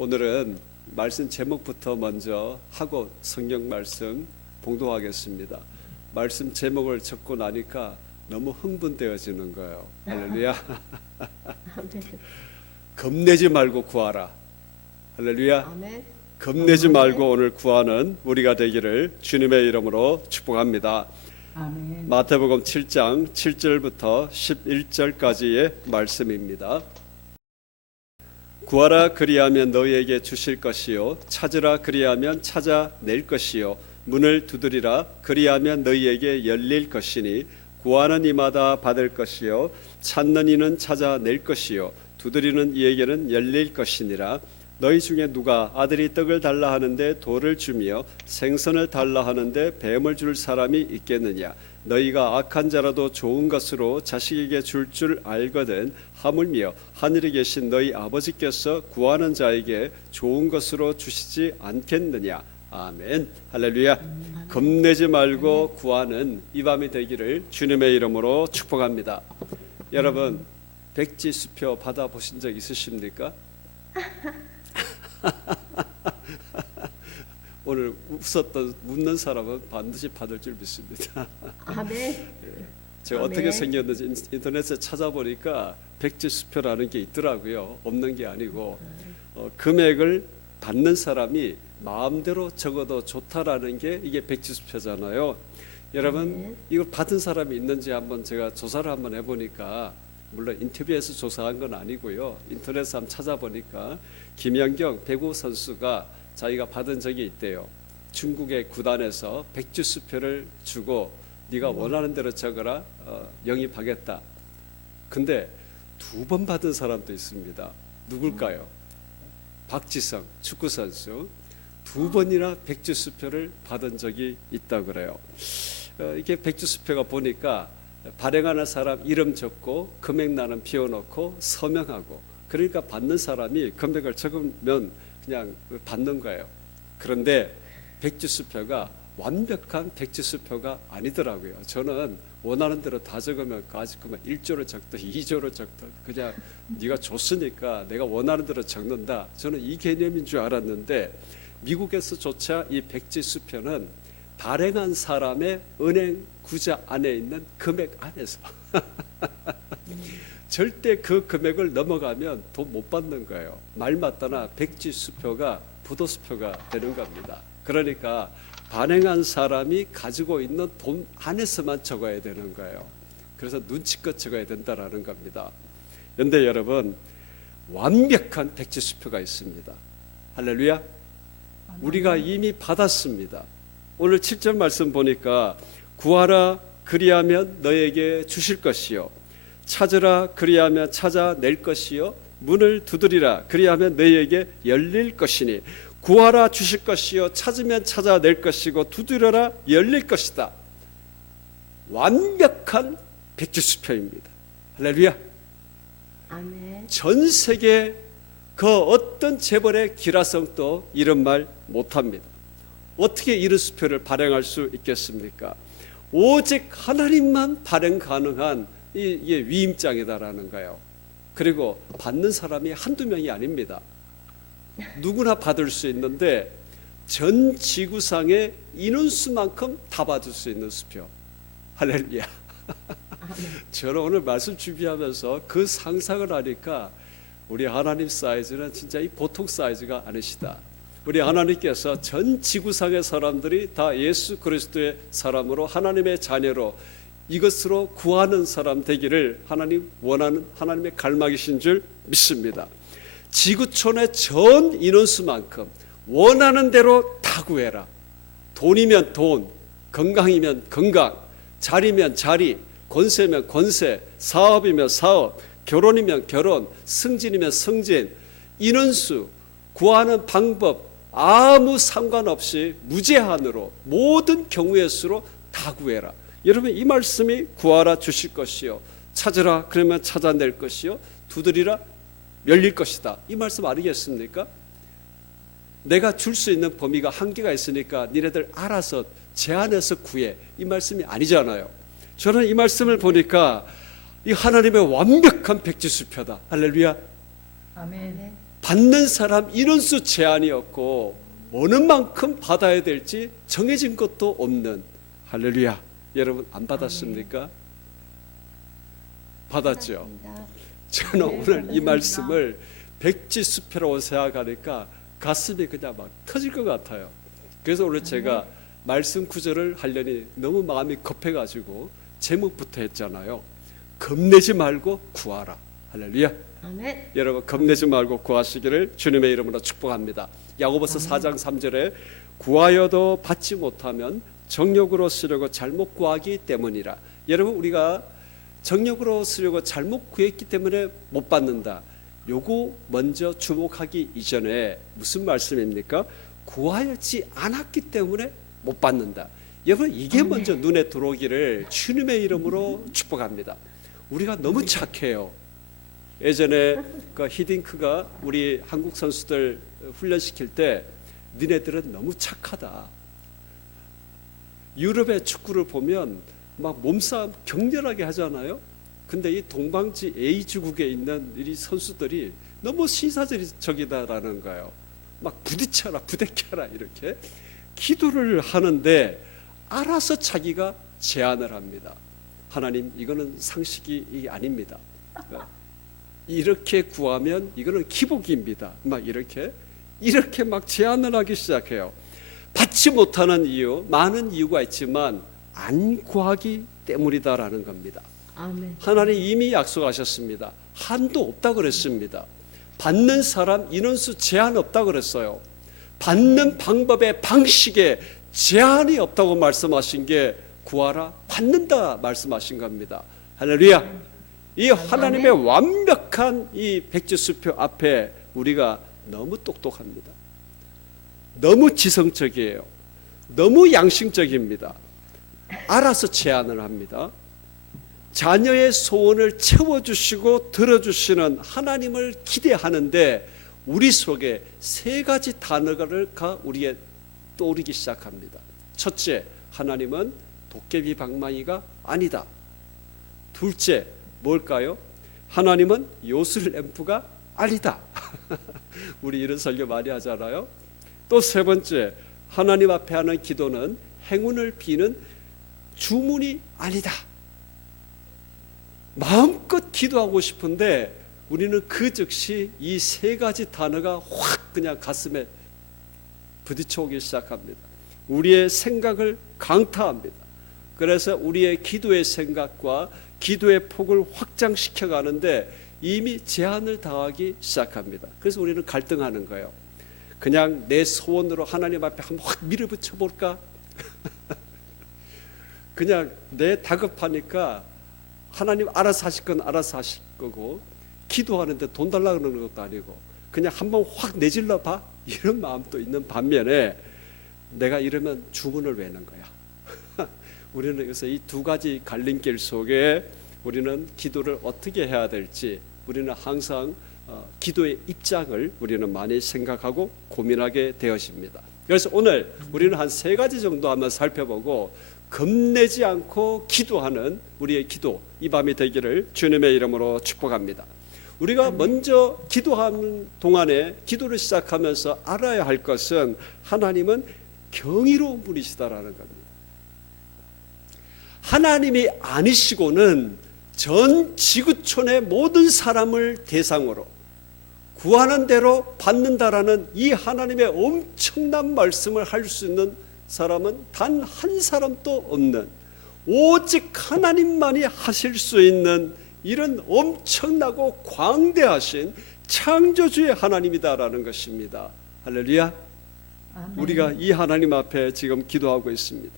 오늘은 말씀 제목부터 먼저 하고 성경 말씀 봉독하겠습니다. 말씀 제목을 적고 나니까 너무 흥분되어지는 거예요. 할렐루야. 겁내지 말고 구하라. 할렐루야. 아멘. 겁내지 말고 오늘 구하는 우리가 되기를 주님의 이름으로 축복합니다. 아멘. 마태복음 7장 7절부터 11절까지의 말씀입니다. 구하라 그리하면 너희에게 주실 것이요 찾으라 그리하면 찾아낼 것이요 문을 두드리라 그리하면 너희에게 열릴 것이니 구하는 이마다 받을 것이요 찾는 이는 찾아낼 것이요 두드리는 이에게는 열릴 것이니라. 너희 중에 누가 아들이 떡을 달라 하는데 돌을 주며 생선을 달라 하는데 뱀을 줄 사람이 있겠느냐. 너희가 악한 자라도 좋은 것으로 자식에게 줄 알거든 하물며 하늘에 계신 너희 아버지께서 구하는 자에게 좋은 것으로 주시지 않겠느냐. 아멘. 할렐루야. 겁내지 말고 구하는 이 밤이 되기를 주님의 이름으로 축복합니다. 여러분 백지수표 받아보신 적 있으십니까? 오늘 웃는 사람은 반드시 받을 줄 믿습니다. 아멘. 제가 아멘. 어떻게 생겼는지 인터넷에 찾아보니까 백지수표라는 게 있더라고요. 없는 게 아니고 금액을 받는 사람이 마음대로 적어도 좋다라는 게 이게 백지수표잖아요. 여러분 이걸 받은 사람이 있는지 한번 제가 조사를 한번 해보니까, 물론 인터뷰에서 조사한 건 아니고요, 인터넷에 한번 찾아보니까 김연경 배구 선수가 자기가 받은 적이 있대요. 중국의 구단에서 백지수표를 주고 네가 원하는 대로 적어라, 영입하겠다. 근데 2번 받은 사람도 있습니다. 누굴까요? 박지성 축구 선수 2번이나 백지수표를 받은 적이 있다 그래요. 이게 백지수표가 보니까 발행하는 사람 이름 적고 금액 나는 비워놓고 서명하고, 그러니까 받는 사람이 금액을 적으면 그냥 받는 거예요. 그런데 백지수표가 완벽한 백지수표가 아니더라고요. 저는 원하는 대로 다 적으면 아직그만 1조를 적든 2조를 적든 그냥 네가 줬으니까 내가 원하는 대로 적는다, 저는 이 개념인 줄 알았는데 미국에서조차 이 백지수표는 발행한 사람의 은행 구자 안에 있는 금액 안에서 절대 그 금액을 넘어가면 돈 못 받는 거예요. 말 맞다나 백지수표가 부도수표가 되는 겁니다. 그러니까 발행한 사람이 가지고 있는 돈 안에서만 적어야 되는 거예요. 그래서 눈치껏 적어야 된다라는 겁니다. 그런데 여러분 완벽한 백지수표가 있습니다. 할렐루야. 우리가 이미 받았습니다. 오늘 7절 말씀 보니까 구하라 그리하면 너에게 주실 것이요 찾으라 그리하면 찾아낼 것이요 문을 두드리라 그리하면 너희에게 열릴 것이니 구하라 주실 것이요 찾으면 찾아낼 것이고 두드려라 열릴 것이다. 완벽한 백지수표입니다. 할렐루야. 아멘. 전 세계 그 어떤 재벌의 기라성도 이런 말 못합니다. 어떻게 이런 수표를 발행할 수 있겠습니까? 오직 하나님만 발행 가능한 이게 위임장이다라는 거예요. 그리고 받는 사람이 한두 명이 아닙니다. 누구나 받을 수 있는데 전 지구상의 인원수만큼 다 받을 수 있는 수표. 할렐루야. 저는 오늘 말씀 준비하면서 그 상상을 하니까 우리 하나님 사이즈는 진짜 이 보통 사이즈가 아니시다. 우리 하나님께서 전 지구상의 사람들이 다 예수 그리스도의 사람으로 하나님의 자녀로 이것으로 구하는 사람 되기를 하나님 원하는 하나님의 갈망이신 줄 믿습니다. 지구촌의 전 인원수만큼 원하는 대로 다 구해라. 돈이면 돈, 건강이면 건강, 자리면 자리, 권세면 권세, 사업이면 사업, 결혼이면 결혼, 승진이면 승진, 인원수, 구하는 방법 아무 상관없이 무제한으로 모든 경우의 수로 다 구해라. 여러분 이 말씀이 구하라 주실 것이요 찾으라 그러면 찾아낼 것이요 두드리라 열릴 것이다. 이 말씀 아니겠습니까? 내가 줄 수 있는 범위가 한계가 있으니까 니네들 알아서 제한해서 구해, 이 말씀이 아니잖아요. 저는 이 말씀을 보니까 이 하나님의 완벽한 백지수표다. 할렐루야. 아멘. 받는 사람 인원수 제한이 없고 어느 만큼 받아야 될지 정해진 것도 없는, 할렐루야. 여러분 안 받았습니까? 받았죠. 받았습니다. 저는 네, 오늘 이 받았습니다. 말씀을 백지수표라고 생각하니까 가슴이 그냥 막 터질 것 같아요. 그래서 오늘 제가 말씀 구절을 하려니 너무 마음이 급해가지고 제목부터 했잖아요. 겁내지 말고 구하라. 할렐루야. 아멘. 여러분 겁내지 말고 구하시기를 주님의 이름으로 축복합니다. 야고보서 4장 3절에 구하여도 받지 못하면 정욕으로 쓰려고 잘못 구하기 때문이라. 여러분 우리가 정욕으로 쓰려고 잘못 구했기 때문에 못 받는다. 요거 먼저 주목하기 이전에 무슨 말씀입니까? 구하지 않았기 때문에 못 받는다. 여러분 이게 먼저 눈에 들어오기를 주님의 이름으로 축복합니다. 우리가 너무 착해요. 예전에 그 히딩크가 우리 한국 선수들 훈련시킬 때 니네들은 너무 착하다. 유럽의 축구를 보면 막 몸싸움 격렬하게 하잖아요. 근데 이 동방지 A주국에 있는 이 선수들이 너무 신사적이다라는 거예요. 막 부딪혀라 부대껴라 이렇게 기도를 하는데 알아서 자기가 제안을 합니다. 하나님 이거는 상식이 아닙니다. 이렇게 구하면 이거는 기복입니다. 막 이렇게 막 제안을 하기 시작해요. 받지 못하는 이유 많은 이유가 있지만 안 구하기 때문이다라는 겁니다. 아멘. 하나님 이미 약속하셨습니다. 한도 없다 그랬습니다. 받는 사람 인원수 제한 없다 그랬어요. 받는 방법의 방식에 제한이 없다고 말씀하신 게 구하라 받는다 말씀하신 겁니다. 할렐루야. 이 하나님의 완벽한 이 백지수표 앞에 우리가 너무 똑똑합니다. 너무 지성적이에요. 너무 양심적입니다. 알아서 제안을 합니다. 자녀의 소원을 채워주시고 들어주시는 하나님을 기대하는데 우리 속에 세 가지 단어가 우리의 떠오르기 시작합니다. 첫째, 하나님은 도깨비 방망이가 아니다. 둘째, 뭘까요? 하나님은 요술램프가 아니다. 우리 이런 설교 많이 하잖아요. 또 세 번째, 하나님 앞에 하는 기도는 행운을 비는 주문이 아니다. 마음껏 기도하고 싶은데 우리는 그 즉시 이 세 가지 단어가 확 그냥 가슴에 부딪혀오기 시작합니다. 우리의 생각을 강타합니다. 그래서 우리의 기도의 생각과 기도의 폭을 확장시켜 가는데 이미 제한을 당하기 시작합니다. 그래서 우리는 갈등하는 거예요. 그냥 내 소원으로 하나님 앞에 한번 확 밀어붙여 볼까? 그냥 내 다급하니까 하나님 알아서 하실 건 알아서 하실 거고 기도하는데 돈 달라고 그러는 것도 아니고 그냥 한번 확 내질러 봐? 이런 마음도 있는 반면에 내가 이러면 주문을 외는 거야. 우리는 그래서 이 두 가지 갈림길 속에 우리는 기도를 어떻게 해야 될지 우리는 항상 기도의 입장을 우리는 많이 생각하고 고민하게 되어집니다. 그래서 오늘 우리는 한 세 가지 정도 한번 살펴보고 겁내지 않고 기도하는 우리의 기도 이 밤이 되기를 주님의 이름으로 축복합니다. 우리가 먼저 기도하는 동안에 기도를 시작하면서 알아야 할 것은 하나님은 경이로운 분이시다라는 겁니다. 하나님이 아니시고는 전 지구촌의 모든 사람을 대상으로 구하는 대로 받는다라는 이 하나님의 엄청난 말씀을 할 수 있는 사람은 단 한 사람도 없는 오직 하나님만이 하실 수 있는 이런 엄청나고 광대하신 창조주의 하나님이다라는 것입니다. 할렐루야. 아멘. 우리가 이 하나님 앞에 지금 기도하고 있습니다.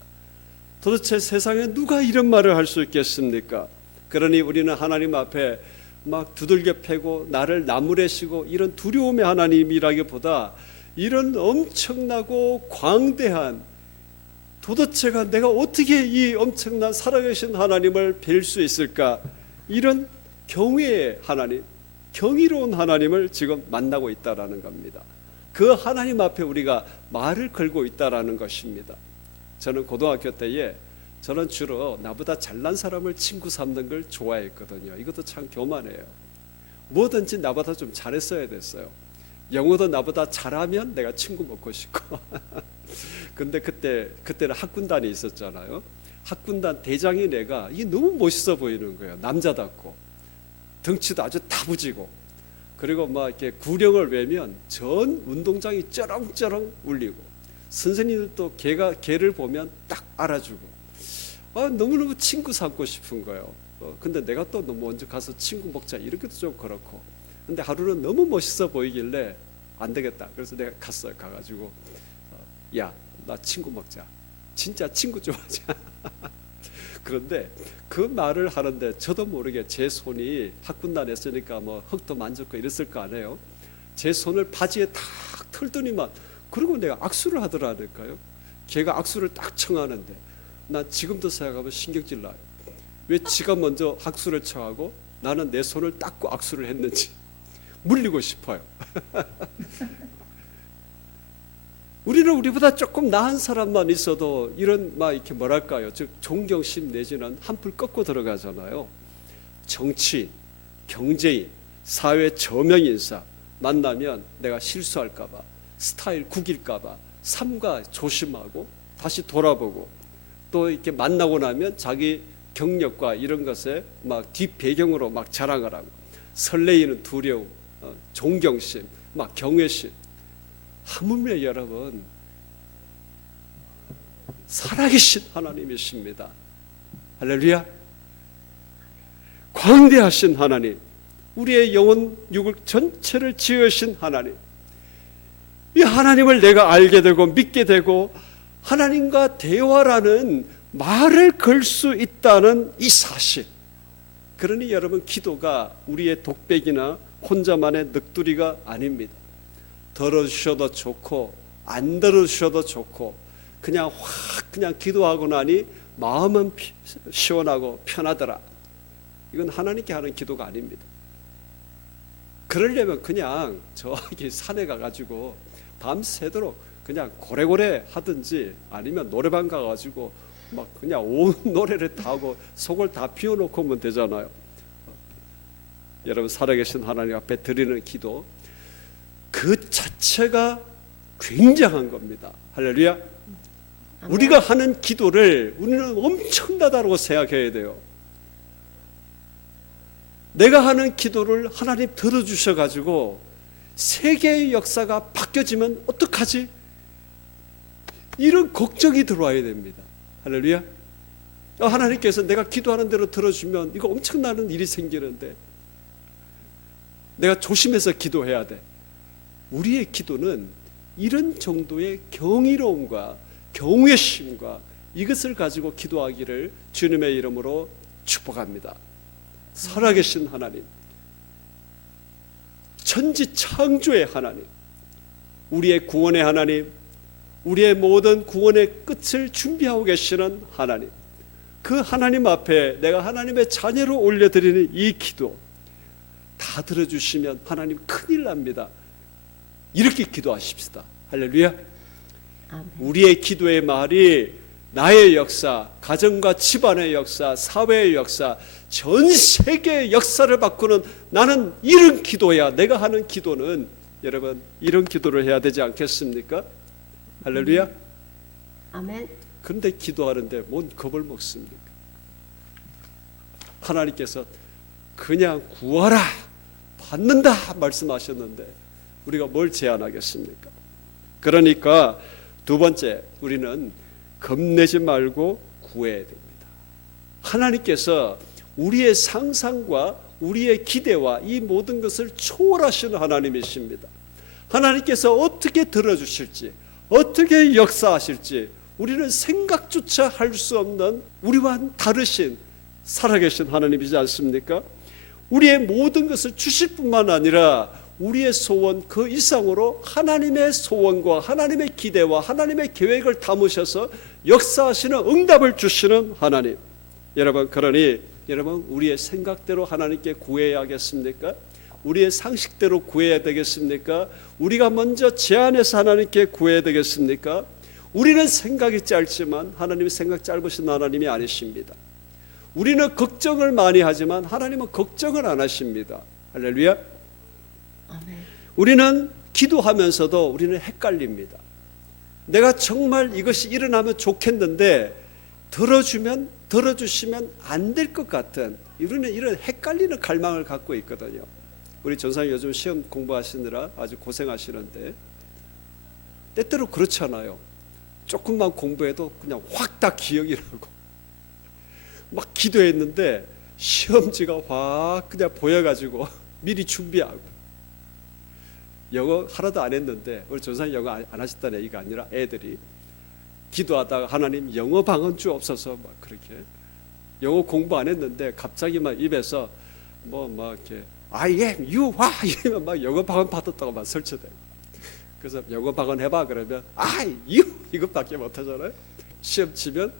도대체 세상에 누가 이런 말을 할 수 있겠습니까? 그러니 우리는 하나님 앞에 막 두들겨 패고 나를 나무래시고 이런 두려움의 하나님이라기보다 이런 엄청나고 광대한 도대체가 내가 어떻게 이 엄청난 살아계신 하나님을 뵐 수 있을까? 이런 경외의 하나님, 경이로운 하나님을 지금 만나고 있다라는 겁니다. 그 하나님 앞에 우리가 말을 걸고 있다라는 것입니다. 저는 고등학교 때에 저는 주로 나보다 잘난 사람을 친구 삼는 걸 좋아했거든요. 이것도 참 교만해요. 뭐든지 나보다 좀 잘했어야 됐어요. 영어도 나보다 잘하면 내가 친구 먹고 싶고 근데 그때는 학군단이 있었잖아요. 학군단 대장인 애가 이게 너무 멋있어 보이는 거예요. 남자답고 덩치도 아주 다부지고, 그리고 막 이렇게 구령을 외면 전 운동장이 쩌렁쩌렁 울리고, 선생님들도 걔를 보면 딱 알아주고, 너무너무 친구 삼고 싶은 거예요. 근데 내가 또 너무 먼저 가서 친구 먹자 이렇게도 좀 그렇고, 근데 하루는 너무 멋있어 보이길래 안 되겠다. 그래서 내가 갔어요. 가가지고 야, 나 친구 먹자. 진짜 친구 좀 하자. 그런데 그 말을 하는데 저도 모르게 제 손이 학군단 했으니까 뭐 흙도 만졌고 이랬을 거 아니에요. 제 손을 바지에 탁 털더니만, 그리고 내가 악수를 하더라니까요. 걔가 악수를 딱 청하는데 나 지금도 생각하면 신경질 나요. 왜 지가 먼저 악수를 청하고 나는 내 손을 닦고 악수를 했는지 물리고 싶어요. 우리는 우리보다 조금 나은 사람만 있어도 이런 막 이렇게 뭐랄까요, 즉 존경심 내지는 한풀 꺾고 들어가잖아요. 정치인, 경제인, 사회 저명 인사 만나면 내가 실수할까봐, 스타일 구길까봐 삼가 조심하고 다시 돌아보고, 또 이렇게 만나고 나면 자기 경력과 이런 것에 막 뒷배경으로 막 자랑을 하고, 설레이는 두려움, 존경심, 막 경외심. 하물며 여러분, 살아계신 하나님이십니다. 할렐루야. 광대하신 하나님, 우리의 영혼 육을 전체를 지으신 하나님, 이 하나님을 내가 알게 되고 믿게 되고 하나님과 대화라는 말을 걸 수 있다는 이 사실. 그러니 여러분, 기도가 우리의 독백이나 혼자만의 넋두리가 아닙니다. 들어주셔도 좋고 안 들어주셔도 좋고 그냥 확 그냥 기도하고 나니 마음은 시원하고 편하더라. 이건 하나님께 하는 기도가 아닙니다. 그러려면 그냥 저기 산에 가가지고 밤새도록 그냥 고래고래 하든지, 아니면 노래방 가가지고 막 그냥 온 노래를 다 하고 속을 다 비워놓고 오면 되잖아요. 여러분, 살아계신 하나님 앞에 드리는 기도 그 자체가 굉장한 겁니다. 할렐루야. 아멘. 우리가 하는 기도를 우리는 엄청나다고 생각해야 돼요. 내가 하는 기도를 하나님 들어주셔가지고 세계의 역사가 바뀌어지면 어떡하지? 이런 걱정이 들어와야 됩니다. 할렐루야. 하나님께서 내가 기도하는 대로 들어주면 이거 엄청나는 일이 생기는데 내가 조심해서 기도해야 돼. 우리의 기도는 이런 정도의 경이로움과 경외심과 이것을 가지고 기도하기를 주님의 이름으로 축복합니다. 살아계신 하나님, 천지 창조의 하나님, 우리의 구원의 하나님, 우리의 모든 구원의 끝을 준비하고 계시는 하나님, 그 하나님 앞에 내가 하나님의 자녀로 올려드리는 이 기도 다 들어주시면 하나님 큰일 납니다. 이렇게 기도하십시다. 할렐루야. 아멘. 우리의 기도의 말이 나의 역사, 가정과 집안의 역사, 사회의 역사, 전 세계의 역사를 바꾸는, 나는 이런 기도야. 내가 하는 기도는 여러분 이런 기도를 해야 되지 않겠습니까? 할렐루야. 아멘. 그런데 기도하는데 뭔 겁을 먹습니까? 하나님께서 그냥 구하라, 받는다 말씀하셨는데 우리가 뭘 제안하겠습니까? 그러니까 두 번째, 우리는 겁내지 말고 구해야 됩니다. 하나님께서 우리의 상상과 우리의 기대와 이 모든 것을 초월하시는 하나님이십니다. 하나님께서 어떻게 들어주실지, 어떻게 역사하실지 우리는 생각조차 할 수 없는, 우리와 다르신 살아계신 하나님이지 않습니까? 우리의 모든 것을 주실 뿐만 아니라 우리의 소원 그 이상으로 하나님의 소원과 하나님의 기대와 하나님의 계획을 담으셔서 역사하시는, 응답을 주시는 하나님. 여러분, 그러니 여러분, 우리의 생각대로 하나님께 구해야겠습니까? 우리의 상식대로 구해야 되겠습니까? 우리가 먼저 제안해서 하나님께 구해야 되겠습니까? 우리는 생각이 짧지만 하나님의 생각 짧으신 하나님이 아니십니다. 우리는 걱정을 많이 하지만 하나님은 걱정을 안 하십니다. 할렐루야. 아멘. 우리는 기도하면서도 우리는 헷갈립니다. 내가 정말 이것이 일어나면 좋겠는데 들어주시면 안 될 것 같은 우리는 이런 헷갈리는 갈망을 갖고 있거든요. 우리 전사님 요즘 시험 공부하시느라 아주 고생하시는데 때때로 그렇잖아요. 조금만 공부해도 그냥 확 다 기억이 나고 막 기도했는데 시험지가 확 그냥 보여가지고 미리 준비하고 영어 하나도 안 했는데 우리 전사님 영어 안 하셨다는 얘기가 아니라 애들이 기도하다가 하나님 영어 방언 주옵소서 막 그렇게 영어 공부 안 했는데 갑자기 막 입에서 뭐 막 이렇게 I am you 이러면 막 영어 방언 받았다고 막 설치돼요. 그래서 영어 방언 해봐 그러면 I you 이것밖에 못하잖아요. 시험 치면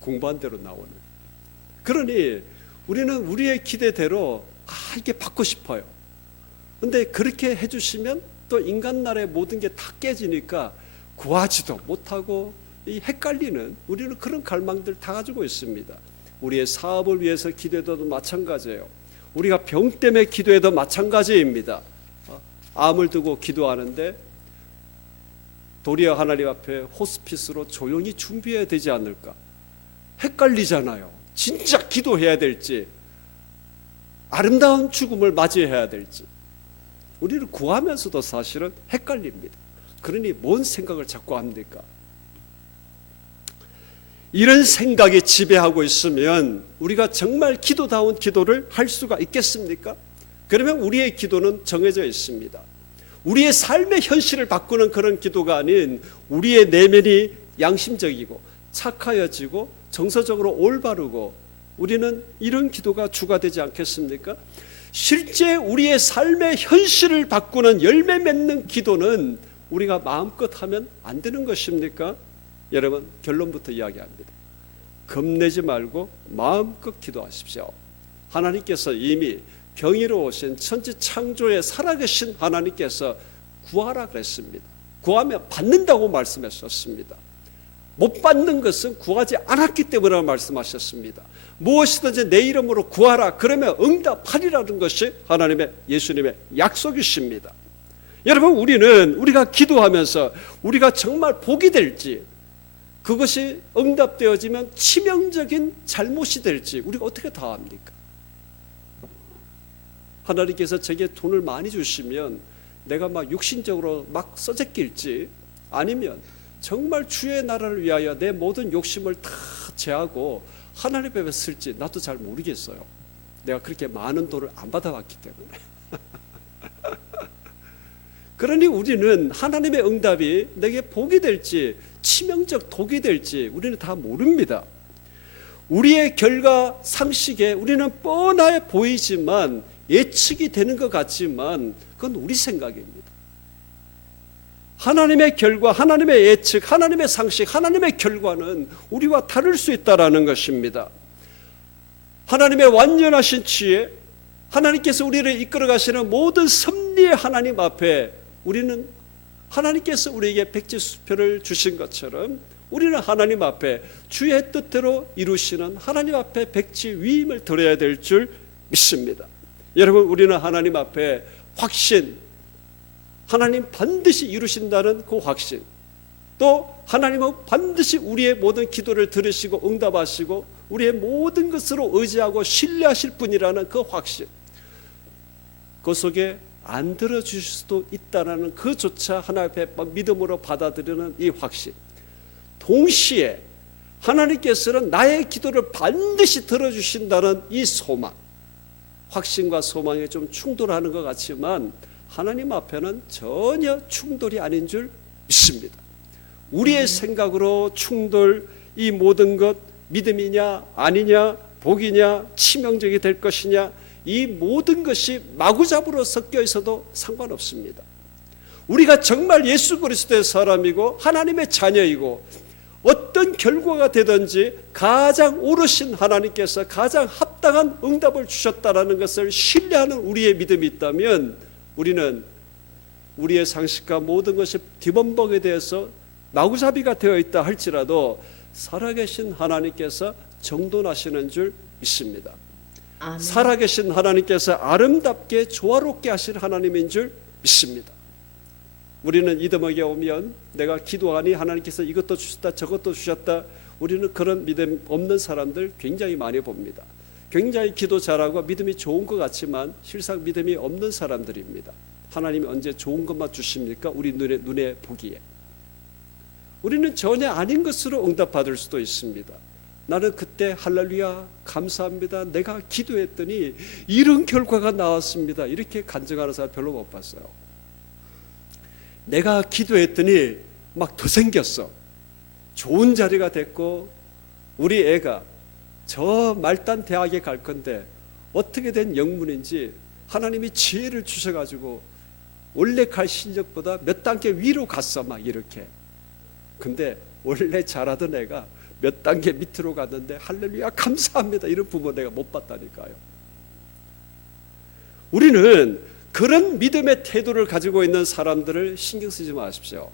공부한 대로 나오는. 그러니 우리는 우리의 기대대로 이게 받고 싶어요. 근데 그렇게 해주시면 또 인간 나라의 모든 게 다 깨지니까 구하지도 못하고 이 헷갈리는 우리는 그런 갈망들 다 가지고 있습니다. 우리의 사업을 위해서 기도해도 마찬가지예요. 우리가 병 때문에 기도해도 마찬가지입니다. 암을 두고 기도하는데 도리어 하나님 앞에 호스피스로 조용히 준비해야 되지 않을까? 헷갈리잖아요. 진짜 기도해야 될지 아름다운 죽음을 맞이해야 될지 우리를 구하면서도 사실은 헷갈립니다. 그러니 뭔 생각을 자꾸 합니까? 이런 생각이 지배하고 있으면 우리가 정말 기도다운 기도를 할 수가 있겠습니까? 그러면 우리의 기도는 정해져 있습니다. 우리의 삶의 현실을 바꾸는 그런 기도가 아닌 우리의 내면이 양심적이고 착하여지고 정서적으로 올바르고 우리는 이런 기도가 주가 되지 않겠습니까? 실제 우리의 삶의 현실을 바꾸는 열매 맺는 기도는 우리가 마음껏 하면 안 되는 것입니까? 여러분 결론부터 이야기합니다. 겁내지 말고 마음껏 기도하십시오. 하나님께서 이미 경이로우신 천지 창조의 살아계신 하나님께서 구하라 그랬습니다. 구하면 받는다고 말씀하셨습니다. 못 받는 것은 구하지 않았기 때문에 말씀하셨습니다. 무엇이든지 내 이름으로 구하라 그러면 응답하리라는 것이 하나님의 예수님의 약속이십니다. 여러분 우리가 기도하면서 우리가 정말 복이 될지 그것이 응답되어지면 치명적인 잘못이 될지 우리가 어떻게 다 압니까? 하나님께서 제게 돈을 많이 주시면 내가 막 육신적으로 막 써제낄지 아니면 정말 주의 나라를 위하여 내 모든 욕심을 다 제하고 하나님 앞에 쓸지 나도 잘 모르겠어요. 내가 그렇게 많은 돈을 안 받아왔기 때문에. 그러니 우리는 하나님의 응답이 내게 복이 될지 치명적 독이 될지 우리는 다 모릅니다. 우리의 결과 상식에 우리는 뻔하게 보이지만 예측이 되는 것 같지만 그건 우리 생각입니다. 하나님의 결과, 하나님의 예측, 하나님의 상식, 하나님의 결과는 우리와 다를 수 있다는 것입니다. 하나님의 완전하신 지혜, 하나님께서 우리를 이끌어 가시는 모든 섭리의 하나님 앞에 우리는 하나님께서 우리에게 백지수표를 주신 것처럼 우리는 하나님 앞에 주의 뜻대로 이루시는 하나님 앞에 백지위임을 드려야 될 줄 믿습니다. 여러분 우리는 하나님 앞에 확신, 하나님 반드시 이루신다는 그 확신, 또 하나님은 반드시 우리의 모든 기도를 들으시고 응답하시고 우리의 모든 것으로 의지하고 신뢰하실 분이라는 그 확신, 그 속에 안 들어주실 수도 있다는 그조차 하나님 앞에 믿음으로 받아들이는 이 확신, 동시에 하나님께서는 나의 기도를 반드시 들어주신다는 이 소망, 확신과 소망이 좀 충돌하는 것 같지만 하나님 앞에는 전혀 충돌이 아닌 줄 믿습니다. 우리의 생각으로 충돌, 이 모든 것 믿음이냐 아니냐 복이냐 치명적이 될 것이냐 이 모든 것이 마구잡이로 섞여 있어도 상관없습니다. 우리가 정말 예수 그리스도의 사람이고 하나님의 자녀이고 어떤 결과가 되든지 가장 오르신 하나님께서 가장 합당한 응답을 주셨다는 것을 신뢰하는 우리의 믿음이 있다면 우리는 우리의 상식과 모든 것이 뒤범벅에 대해서 마구잡이가 되어 있다 할지라도 살아계신 하나님께서 정돈하시는 줄 믿습니다. 아멘. 살아계신 하나님께서 아름답게 조화롭게 하실 하나님인 줄 믿습니다. 우리는 이듬하게 오면 내가 기도하니 하나님께서 이것도 주셨다 저것도 주셨다, 우리는 그런 믿음 없는 사람들 굉장히 많이 봅니다. 굉장히 기도 잘하고 믿음이 좋은 것 같지만 실상 믿음이 없는 사람들입니다. 하나님이 언제 좋은 것만 주십니까? 우리 눈에 보기에. 우리는 전혀 아닌 것으로 응답받을 수도 있습니다. 나는 그때 할렐루야 감사합니다, 내가 기도했더니 이런 결과가 나왔습니다, 이렇게 간증하는 사람 별로 못 봤어요. 내가 기도했더니 막 더 생겼어, 좋은 자리가 됐고 우리 애가 저 말단 대학에 갈 건데 어떻게 된 영문인지 하나님이 지혜를 주셔가지고 원래 갈 실력보다 몇 단계 위로 갔어, 막 이렇게. 근데 원래 잘하던 애가 몇 단계 밑으로 갔는데 할렐루야 감사합니다, 이런 부모 내가 못 봤다니까요. 우리는 그런 믿음의 태도를 가지고 있는 사람들을 신경 쓰지 마십시오.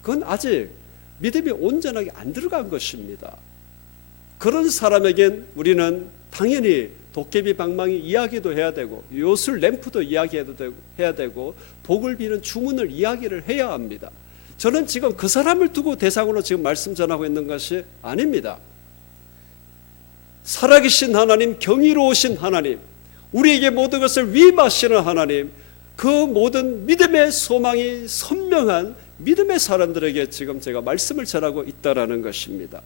그건 아직 믿음이 온전하게 안 들어간 것입니다. 그런 사람에겐 우리는 당연히 도깨비 방망이 이야기도 해야 되고 요술 램프도 해야 되고 복을 비는 주문을 이야기를 해야 합니다. 저는 지금 그 사람을 두고 대상으로 지금 말씀 전하고 있는 것이 아닙니다. 살아계신 하나님, 경이로우신 하나님, 우리에게 모든 것을 위임하시는 하나님, 그 모든 믿음의 소망이 선명한 믿음의 사람들에게 지금 제가 말씀을 전하고 있다라는 것입니다.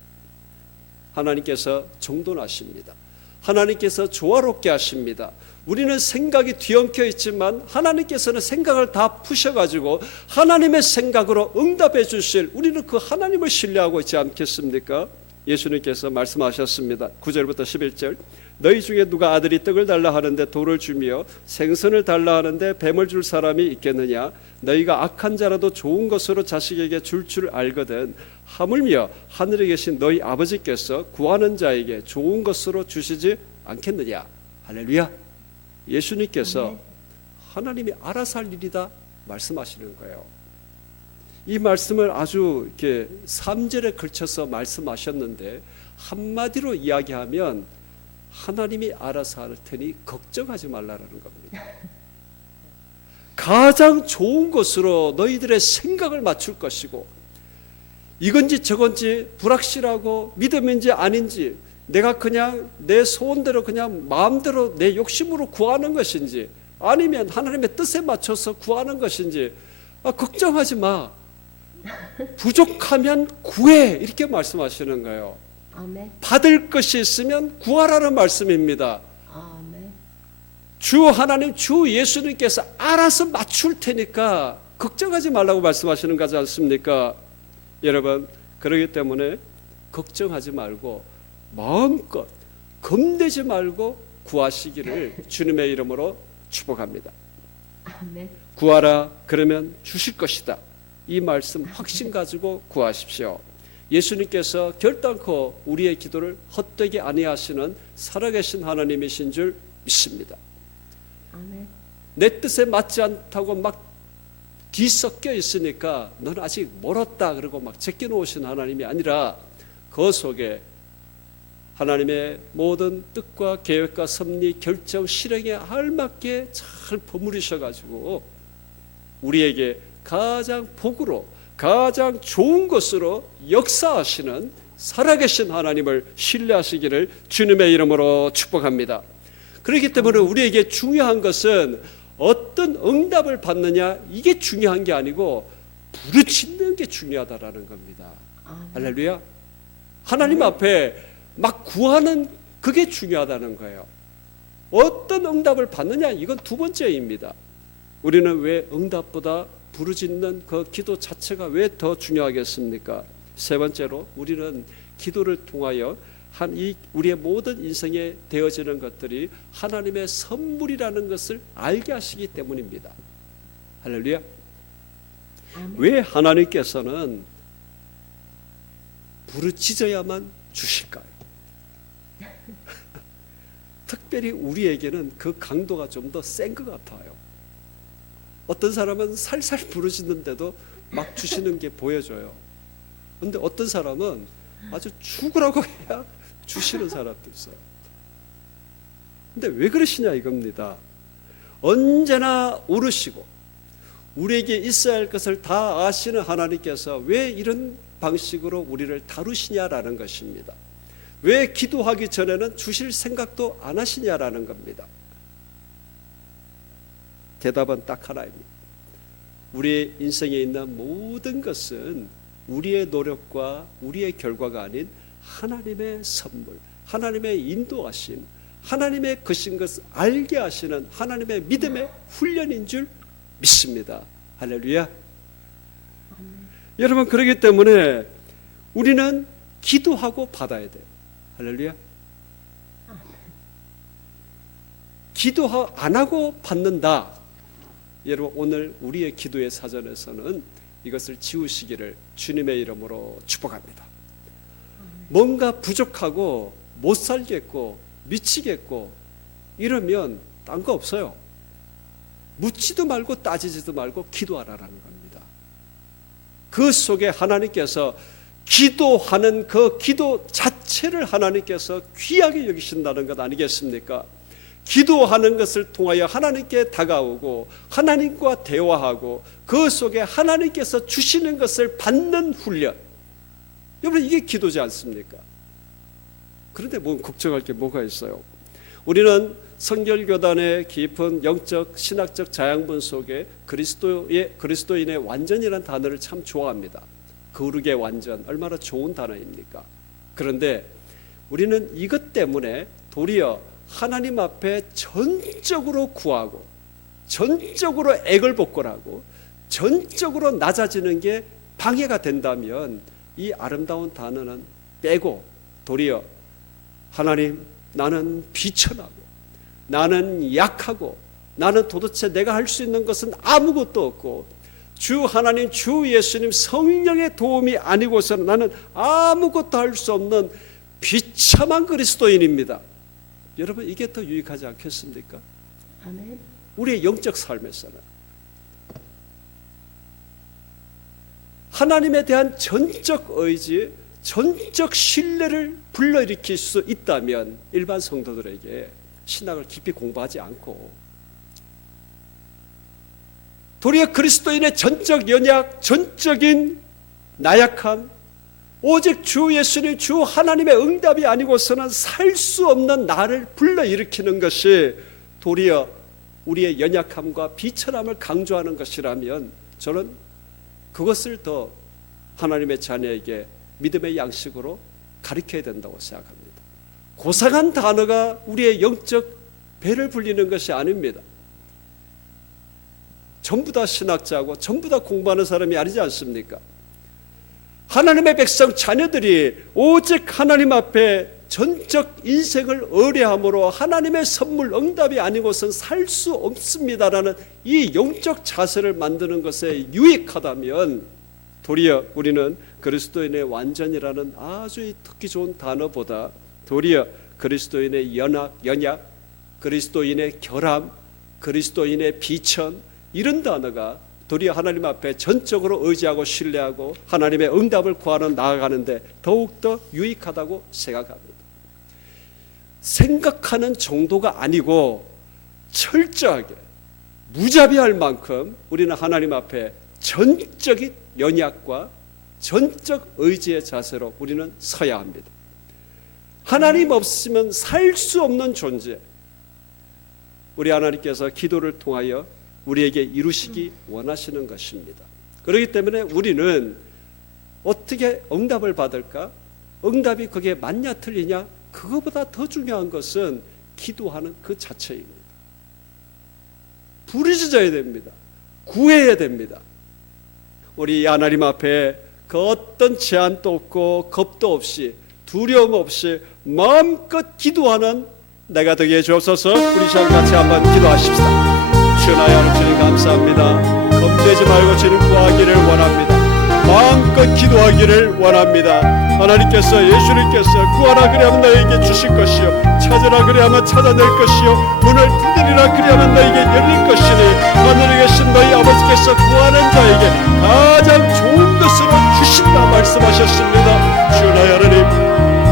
하나님께서 정돈하십니다. 하나님께서 조화롭게 하십니다. 우리는 생각이 뒤엉켜 있지만 하나님께서는 생각을 다 푸셔가지고 하나님의 생각으로 응답해 주실, 우리는 그 하나님을 신뢰하고 있지 않겠습니까? 예수님께서 말씀하셨습니다. 9절부터 11절, 너희 중에 누가 아들이 떡을 달라 하는데 돌을 주며 생선을 달라 하는데 뱀을 줄 사람이 있겠느냐? 너희가 악한 자라도 좋은 것으로 자식에게 줄 알거든 하물며 하늘에 계신 너희 아버지께서 구하는 자에게 좋은 것으로 주시지 않겠느냐? 할렐루야. 예수님께서 하나님이 알아서 할 일이다 말씀하시는 거예요. 이 말씀을 아주 이렇게 3절에 걸쳐서 말씀하셨는데 한마디로 이야기하면 하나님이 알아서 할 테니 걱정하지 말라라는 겁니다. 가장 좋은 것으로 너희들의 생각을 맞출 것이고, 이건지 저건지 불확실하고 믿음인지 아닌지 내가 그냥 내 소원대로 그냥 마음대로 내 욕심으로 구하는 것인지 아니면 하나님의 뜻에 맞춰서 구하는 것인지 걱정하지 마, 부족하면 구해, 이렇게 말씀하시는 거예요. 아멘. 받을 것이 있으면 구하라는 말씀입니다. 아멘. 주 하나님, 주 예수님께서 알아서 맞출 테니까 걱정하지 말라고 말씀하시는 거지 않습니까? 여러분, 그렇기 때문에 걱정하지 말고 마음껏 겁내지 말고 구하시기를 주님의 이름으로 축복합니다. 아멘. 구하라, 그러면 주실 것이다. 이 말씀 확신 가지고 구하십시오. 예수님께서 결단코 우리의 기도를 헛되게 아니하시는 살아계신 하나님이신 줄 믿습니다. 아멘. 내 뜻에 맞지 않다고 막 뒤섞여 있으니까 너는 아직 멀었다 그러고 막 제껴놓으신 하나님이 아니라 그 속에 하나님의 모든 뜻과 계획과 섭리, 결정, 실행에 알맞게 잘 버무리셔가지고 우리에게 가장 복으로 가장 좋은 것으로 역사하시는 살아계신 하나님을 신뢰하시기를 주님의 이름으로 축복합니다. 그렇기 때문에 우리에게 중요한 것은 어떤 응답을 받느냐, 이게 중요한 게 아니고 부르짖는 게 중요하다라는 겁니다. 할렐루야. 하나님 앞에 막 구하는 그게 중요하다는 거예요. 어떤 응답을 받느냐, 이건 두 번째입니다. 우리는 왜 응답보다 부르짖는 그 기도 자체가 왜 더 중요하겠습니까? 세 번째로 우리는 기도를 통하여 우리의 모든 인생에 되어지는 것들이 하나님의 선물이라는 것을 알게 하시기 때문입니다. 할렐루야. 아멘. 왜 하나님께서는 부르짖어야만 주실까요? 특별히 우리에게는 그 강도가 좀 더 센 것 같아요. 어떤 사람은 살살 부르짖는데도 막 주시는 게 보여져요. 그런데 어떤 사람은 아주 죽으라고 해야 주시는 사람도 있어요. 근데 왜 그러시냐 이겁니다. 언제나 오르시고 우리에게 있어야 할 것을 다 아시는 하나님께서 왜 이런 방식으로 우리를 다루시냐라는 것입니다. 왜 기도하기 전에는 주실 생각도 안 하시냐라는 겁니다. 대답은 딱 하나입니다. 우리의 인생에 있는 모든 것은 우리의 노력과 우리의 결과가 아닌 하나님의 선물, 하나님의 인도하심, 하나님의 크신 것을 알게 하시는 하나님의 믿음의 훈련인 줄 믿습니다. 할렐루야. 여러분, 그렇기 때문에 우리는 기도하고 받아야 돼요. 할렐루야. 기도 안 하고 받는다. 여러분, 오늘 우리의 기도의 사전에서는 이것을 지우시기를 주님의 이름으로 축복합니다. 뭔가 부족하고 못 살겠고 미치겠고 이러면 딴 거 없어요. 묻지도 말고 따지지도 말고 기도하라라는 겁니다. 그 속에 하나님께서 기도하는 그 기도 자체를 하나님께서 귀하게 여기신다는 것 아니겠습니까? 기도하는 것을 통하여 하나님께 다가오고 하나님과 대화하고 그 속에 하나님께서 주시는 것을 받는 훈련. 여러분, 이게 기도지 않습니까? 그런데 뭐 걱정할 게 뭐가 있어요? 우리는 성결교단의 깊은 영적 신학적 자양분 속에 그리스도인의 완전이라는 단어를 참 좋아합니다. 거룩의 완전, 얼마나 좋은 단어입니까? 그런데 우리는 이것 때문에 도리어 하나님 앞에 전적으로 구하고 전적으로 애걸 복걸하고 전적으로 낮아지는 게 방해가 된다면 이 아름다운 단어는 빼고 도리어 하나님, 나는 비천하고 나는 약하고 나는 도대체 내가 할 수 있는 것은 아무것도 없고 주 하나님, 주 예수님 성령의 도움이 아니고서는 나는 아무것도 할 수 없는 비참한 그리스도인입니다. 여러분, 이게 더 유익하지 않겠습니까? 아멘. 우리의 영적 삶에서는 하나님에 대한 전적 의지, 전적 신뢰를 불러일으킬 수 있다면 일반 성도들에게 신학을 깊이 공부하지 않고 도리어 그리스도인의 전적 연약, 전적인 나약함, 오직 주 예수님, 주 하나님의 응답이 아니고서는 살 수 없는 나를 불러일으키는 것이 도리어 우리의 연약함과 비천함을 강조하는 것이라면 저는 그것을 더 하나님의 자녀에게 믿음의 양식으로 가르쳐야 된다고 생각합니다. 고상한 단어가 우리의 영적 배를 불리는 것이 아닙니다. 전부 다 신학자고 전부 다 공부하는 사람이 아니지 않습니까? 하나님의 백성 자녀들이 오직 하나님 앞에 전적 인생을 의뢰함으로 하나님의 선물 응답이 아니고선 살 수 없습니다라는 이 영적 자세를 만드는 것에 유익하다면 도리어 우리는 그리스도인의 완전이라는 아주 듣기 좋은 단어보다 도리어 그리스도인의 연약, 그리스도인의 결함, 그리스도인의 비천, 이런 단어가 도리어 하나님 앞에 전적으로 의지하고 신뢰하고 하나님의 응답을 구하는 나아가는데 더욱더 유익하다고 생각합니다. 생각하는 정도가 아니고 철저하게 무자비할 만큼 우리는 하나님 앞에 전적인 연약과 전적 의지의 자세로 우리는 서야 합니다. 하나님 없으면 살 수 없는 존재, 우리 하나님께서 기도를 통하여 우리에게 이루시기 원하시는 것입니다. 그렇기 때문에 우리는 어떻게 응답을 받을까? 응답이 그게 맞냐 틀리냐? 그거보다 더 중요한 것은 기도하는 그 자체입니다. 부르짖어야 됩니다. 구해야 됩니다. 우리 하나님 앞에 그 어떤 제한도 없고 겁도 없이 두려움 없이 마음껏 기도하는 내가 되게 해주옵소서. 우리 시간 같이 한번 기도하십시다. 주나의 하나님, 주님 감사합니다. 겁내지 말고 주님 구하기를 원합니다. 마음껏 기도하기를 원합니다. 하나님께서 예수님께서 구하라 그리하면 너에게 주실 것이요 찾으라 그리하면 찾아낼 것이요 문을 두드리라 그리하면 너에게 열릴 것이니 하늘에 계신 너희 아버지께서 구하는 자에게 가장 좋은 것으로 주신다 말씀하셨습니다. 주나의 하나님,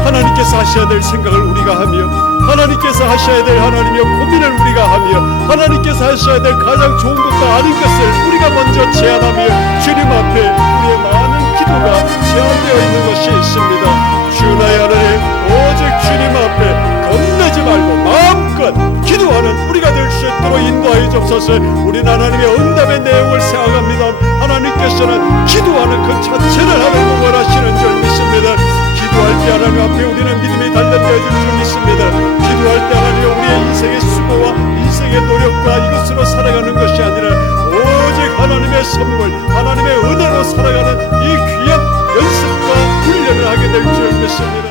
하나님께 하나님께서 하셔야 될 생각을 우리가 하며, 하나님께서 하셔야 될 하나님의 고민을 우리가 하며, 하나님께서 하셔야 될 가장 좋은 것도 아닌 것을 우리가 먼저 제안하며 주님 앞에 우리의 많은 기도가 제한되어 있는 것이 있습니다. 주 나의 하나님, 오직 주님 앞에 겁내지 말고 마음껏 기도하는 우리가 될 수 있도록 인도하여 주옵소서. 우리는 하나님의 응답의 내용을 생각합니다. 하나님께서는 기도하는 그 자체를 하나님 원하시는 줄 믿습니다. 기도할 때 하나님 앞에 우리는 믿음이 단련되어질 줄 믿습니다. 기도할 때 하나님 우리의 인생의 수고와 인생의 노력과 이것으로 살아가는 것이 아니라 오직 하나님의 선물, 하나님의 은혜로 살아가는 이 귀한 연습과 훈련을 하게 될 줄 믿습니다.